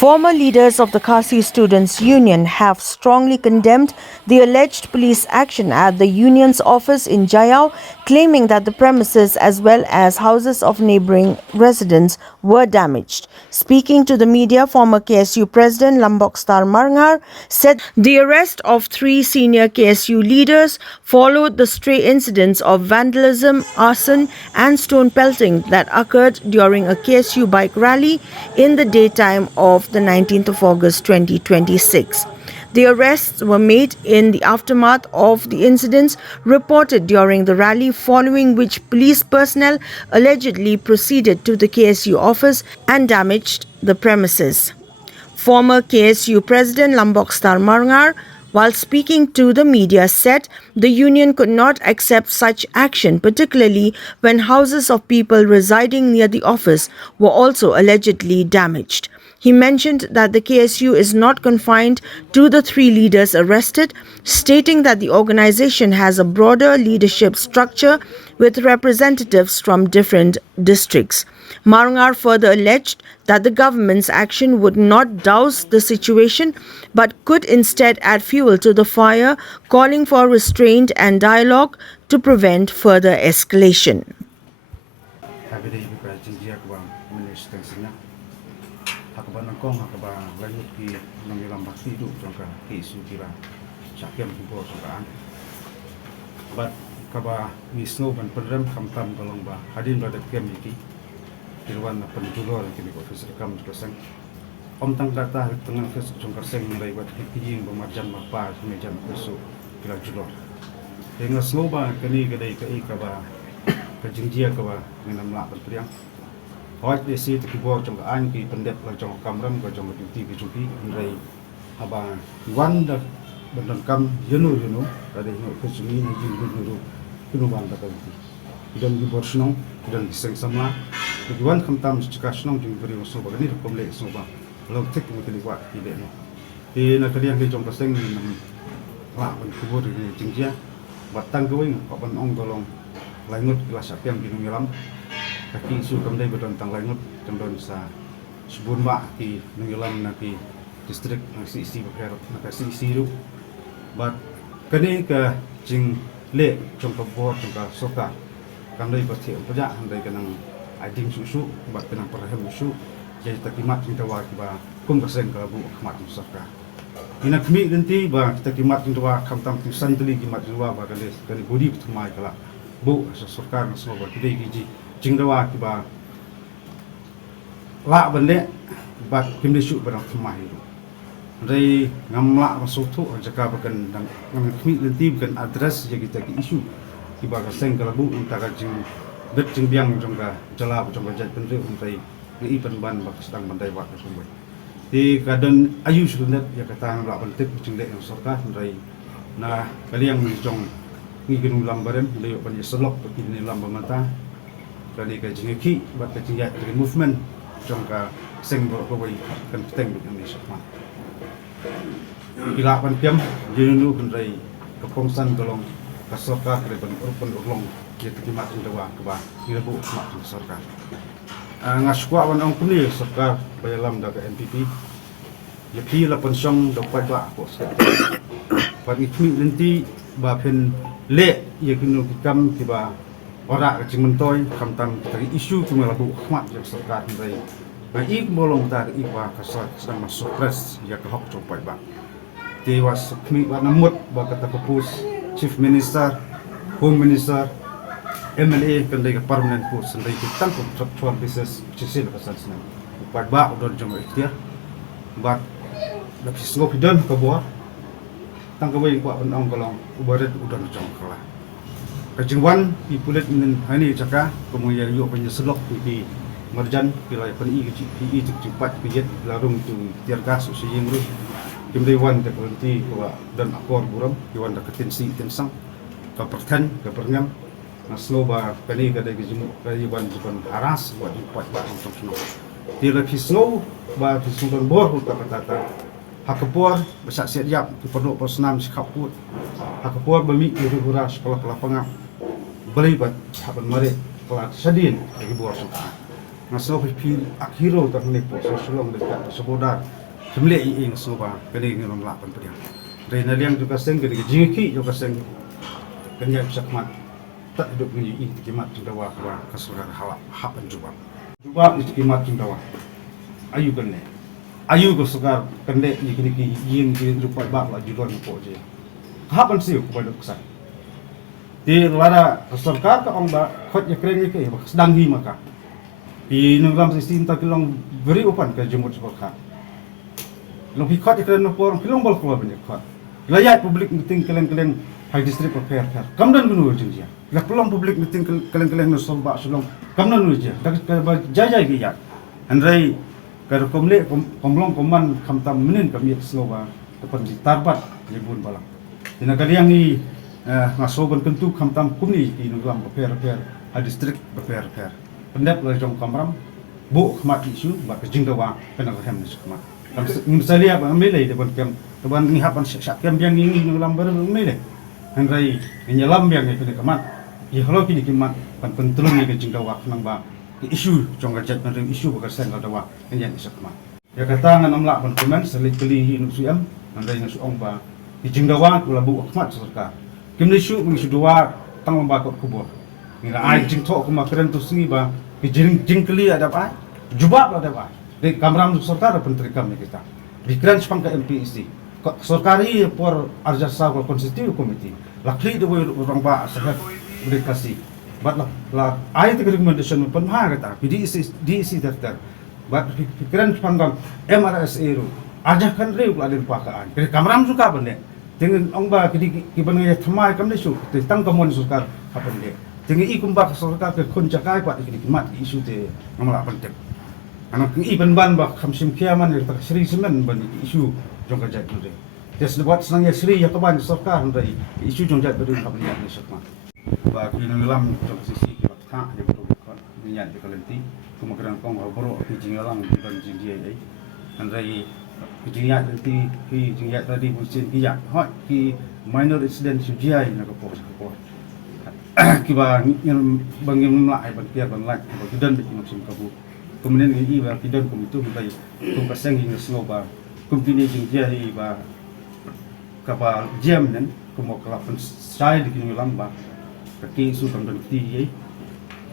Former leaders of the Khasi Students' Union have strongly condemned the alleged police action at the union's office in Jayau, claiming that the premises as well as houses of neighboring residents were damaged. Speaking to the media, former KSU President Lombok Star Marngar said the arrest of three senior KSU leaders followed the stray incidents of vandalism, arson and stone pelting that occurred during a KSU bike rally in the daytime of the 19th of August 2026. The arrests were made in the aftermath of the incidents reported during the rally, following which police personnel allegedly proceeded to the KSU office and damaged the premises. Former KSU President Lombok Star Marngar, while speaking to the media, said the union could not accept such action, particularly when houses of people residing near the office were also allegedly damaged. He mentioned that the KSU is not confined to the three leaders arrested, stating that the organization has a broader leadership structure with representatives from different districts. Marngar further alleged that the government's action would not douse the situation but could instead add fuel to the fire, calling for restraint and dialogue to prevent further escalation. But kaba ni snow ban program kam golong ba hadin ba dak kem iki tirwan na pendulor kini ko fisir kam to sang om tang data tengah kes jongkar seng ngai wat hijing ba marjan ma pa mejan kesu kila julor dengan snow ba kini kedai kai kaba kejingjia kaba ngenam la priang hot desi te kibo jong an ki pendet la jong kamram ko jong ti ki chupi ngai aba wan da bendan kam yenu kada no kesumi ni guru kunu wan da kanti dan di borsnong dan di seng sama wan kam tam chika snong jing beri so ba ni kom le so ba lo tek ni kali wa ti de no ti na kali yang jong ka seng ni la ban kubur ni jingjia batang going ko ban ong golong langut kelas apiam di ngilam kaki su kam dai bedon tang langut tendon sa subun ba ki ngilam na ki distrik nasi isi bakar nasi isi ru but kani ka jing le trong ka bo trong ka soka kam dai ba the pa ja han dai kanang ading susu ba kanang parahem su jadi takimat kita wa ba kum ka seng ka bu khmat soka ina kmi ganti ba takimat kita wa kham tam ti san tli kimat wa ba kale kani bodi thmai kala bu sarkar na so ba kidai gi jing da wa ki ba la ban le ba kim de su ba thmai Dari ngamla masutu jaka bakan ngam khmi lenti bakan address je kita ki isu ki ba ka seng kalabu antara jing bet jing biang jongka jala jongka jat penre untai ni pen ban ba sedang bandai wa sumbai di kadan ayu sunat ya kata ngla pentik jing le sarka ndai na kali yang jong ngi genu lambaran le pan selok ki ni lambamata kali ka jing ki ba ka jing ya movement jongka seng bo ko bai kan teng ni sakma Ila pan piam jenu kendrai kepongsan tolong kasoka kreban urban urlong kita kimat indawa keba ilabu mak sarkar ngaskwa wan ong kuni sarkar bayalam da NPP ya pi la pensong do pa ba ko pa ikmi lenti ba pen le ya kinu kam tiba ora ka cingmentoy kam tam tari isu kuma labu khmat ya sarkar ndai ba ik bolong ta ik ba kasat sama suppress ya ka hok chopai ba ti was kmi ba namut ba kata kapus chief minister home minister MLA kan dai ka permanent post ndai ki tan ko structural business chisil ka san sna ba ba odor jong ikhtiar ba da pisgo pidon ka bo tang ka bai ko an ong kolong ubaret udon jong kala kajingwan ipulet min hani chaka kemudian yo penyeselok di marjan pilai pen i ki cepat pijet larung tu tiar gas su yeng ru kim dewan te berhenti ko dan akor buram dewan da ketensi tensang ka pertan ka perngam naslo ba kali ka de jimu ka dewan jipon aras buat empat ba untuk sno tira pisno ba pisno bor ka patata hakapor besak siap tu perlu posnam sikaput hakapor bami ki ruras sekolah pengap beli bat hapan mare kelat sedin lagi bor suka ngaso pil akhiro tak ni po so sulong dekat sebodar semle ing so ba kali ni lam lapan pediang rena liang juga seng kali jiki juga seng kanya sakmat tak hidup ni i kimat dawa ba kasura hala hapan juba itu kimat dawa ayu kan ne ayu ko sukar kende ni ki yin ki rupa ba la julon po je hapan siu ko ba doksa di lara sarkar ka ong ba khot ya kren ni ke sedang hi maka di nunglam sistem tak long beri upan ke jemut sebab long pikot iklan no por kilong bol ko banyak kot layat publik meeting keleng-keleng high district affair kamdan gunu jinja la pelong publik meeting keleng-keleng no solba sulong kamdan nu je dak jajai gi ya andrai kar komle komlong koman kamtam menin kami slowa tepan di tarbat libun balang dina kaliang ni ngasoban kentu kamtam kumni di nunglam affair high district affair pendap la jong kamram bu khmat isu ba kejing dawa kena hem ni skma kam misalia ba mele de bon kem ban ni hapan sak kem yang ni lam ber mele angrai ni lam yang ni kena kamat ye halo kini kimat pan pentulung ni kejing dawa nang ba isu jong gajat ban isu ba sen dawa nya ni skma ya kata ngan amla ban komen selit beli nu suam angrai nu suong ba kejing dawa kula bu khmat sarka kim ni isu ngi dawa tang ba ko kubur ngira ai jing thok kuma keren tu singi ba jing keli ada apa jubab ada apa de kamram sarkar penteri kami kita dikran spang ke MPSC sarkari por arjasa ko constitutive committee lakli de orang ba sahat berdikasi bat la ai te recommendation pen ha kata DEC daftar bat pikiran panggang MRSA ru aja kan reu adin pakaan ke kamram suka bende dengan ong ba ki bangai thamai kam desu te tang kamon sarkar apa de dengan ikum bak sarkar ke kon jakai pat ki mat isu te ngamla penting anak i ban bak khamsim kiaman ya tak sri semen ban isu jong kajat tu de des buat senang ya sri ya kaban sarkar ndai isu jong jat bedu kabli ya sakma ba ki lam jong sisi ki bak tha ya bedu kon niat de kalenti kumagran kong boro ki jingalang di ban jing dia ai andai ki jingat ki jingat tadi busin ki ya hot ki minor incident sujai na ko ko kiba yang bangim la ai ban kia ban la ba kidan be maksum kabu kemudian ini ba kidan kum itu bai kum kasang hing snow ba kum pini jing dia hi ba kapa jam nan kum kala pun sai di kini lam ba kaki su kam dan ti ye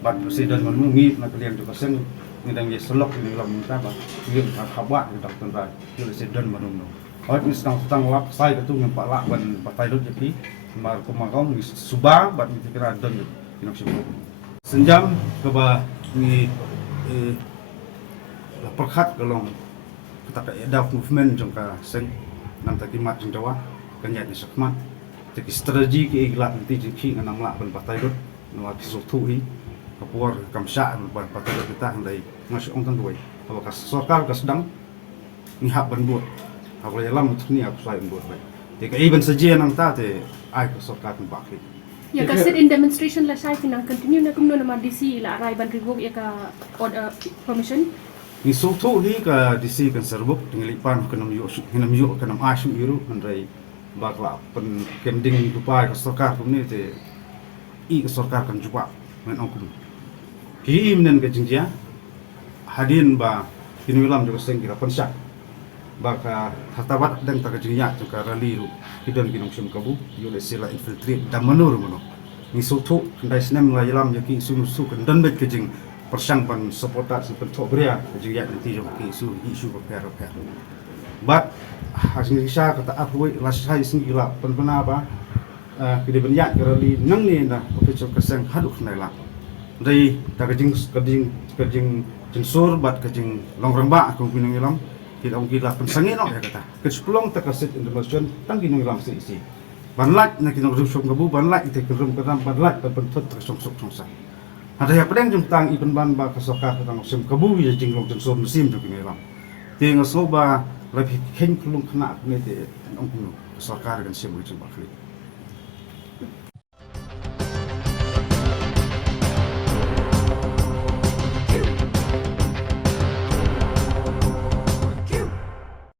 ba presiden man ngi na kalian juga kasang ngidang ye selok ni lam ta ba ngim khabat di dak tan ba presiden man no ot ni stang lak sai ka tu ngam pa la ban patai dot jadi mar kumagong subang bat mi kira don kinok sibu senjam keba ni la perkhat kalong kita ada movement jongka seng nam ta kimat jong dawa kanya di sakmat teki strategi ki iglat nanti jiki nganam la ban patai dot no ati sotu hi kapur kamsa ban patai dot kita ndai ngas ong tan duai apa kas sarkar kas sedang ni hak ban buat apa ya lam ni aku sai buat baik jika even saja nang ta te ai ko sarkar pun bakit ya ka sit in demonstration la sai finang continue na kumno na DC la rai ban revoke ya ka order permission ni soto hi ka DC kan serbuk tingalipan kanam yu kanam asu iru andai bakla pen kending dupai ka sarkar pun ni te i ka sarkar kan juba men ongkum ki imnen ka jingjia hadin ba kinulam juga sengkira pensyak baka hatabat dan tak jingya tu ka raliru kidan kinong sim kabu yule sila infiltrate dan menur mono ni soto ndai snem la yalam yaki susu kan dan bet kejing persang pan supportat si pentok bria jingya nanti jo ki isu per bat hasin risha kata afwe la sai singila penpena ba kide benyak kerali nang ni na official keseng haduk naila dai tak kejing jensur bat kejing longramba aku pinang yalam kita ong gila pensangin ya kata kesepulong takasit information tang kinong lam isi banlat na kinong rusuk gabu banlat ite kerum kedam banlat pentot tersok songsa ada ya pedang jumtang ipen ban ba kasoka tang sim kabu ya jinglong jensor musim tu kinong ting soba lebih ken kulung kena ne te ong kuno sarkar kan sim ujung bakli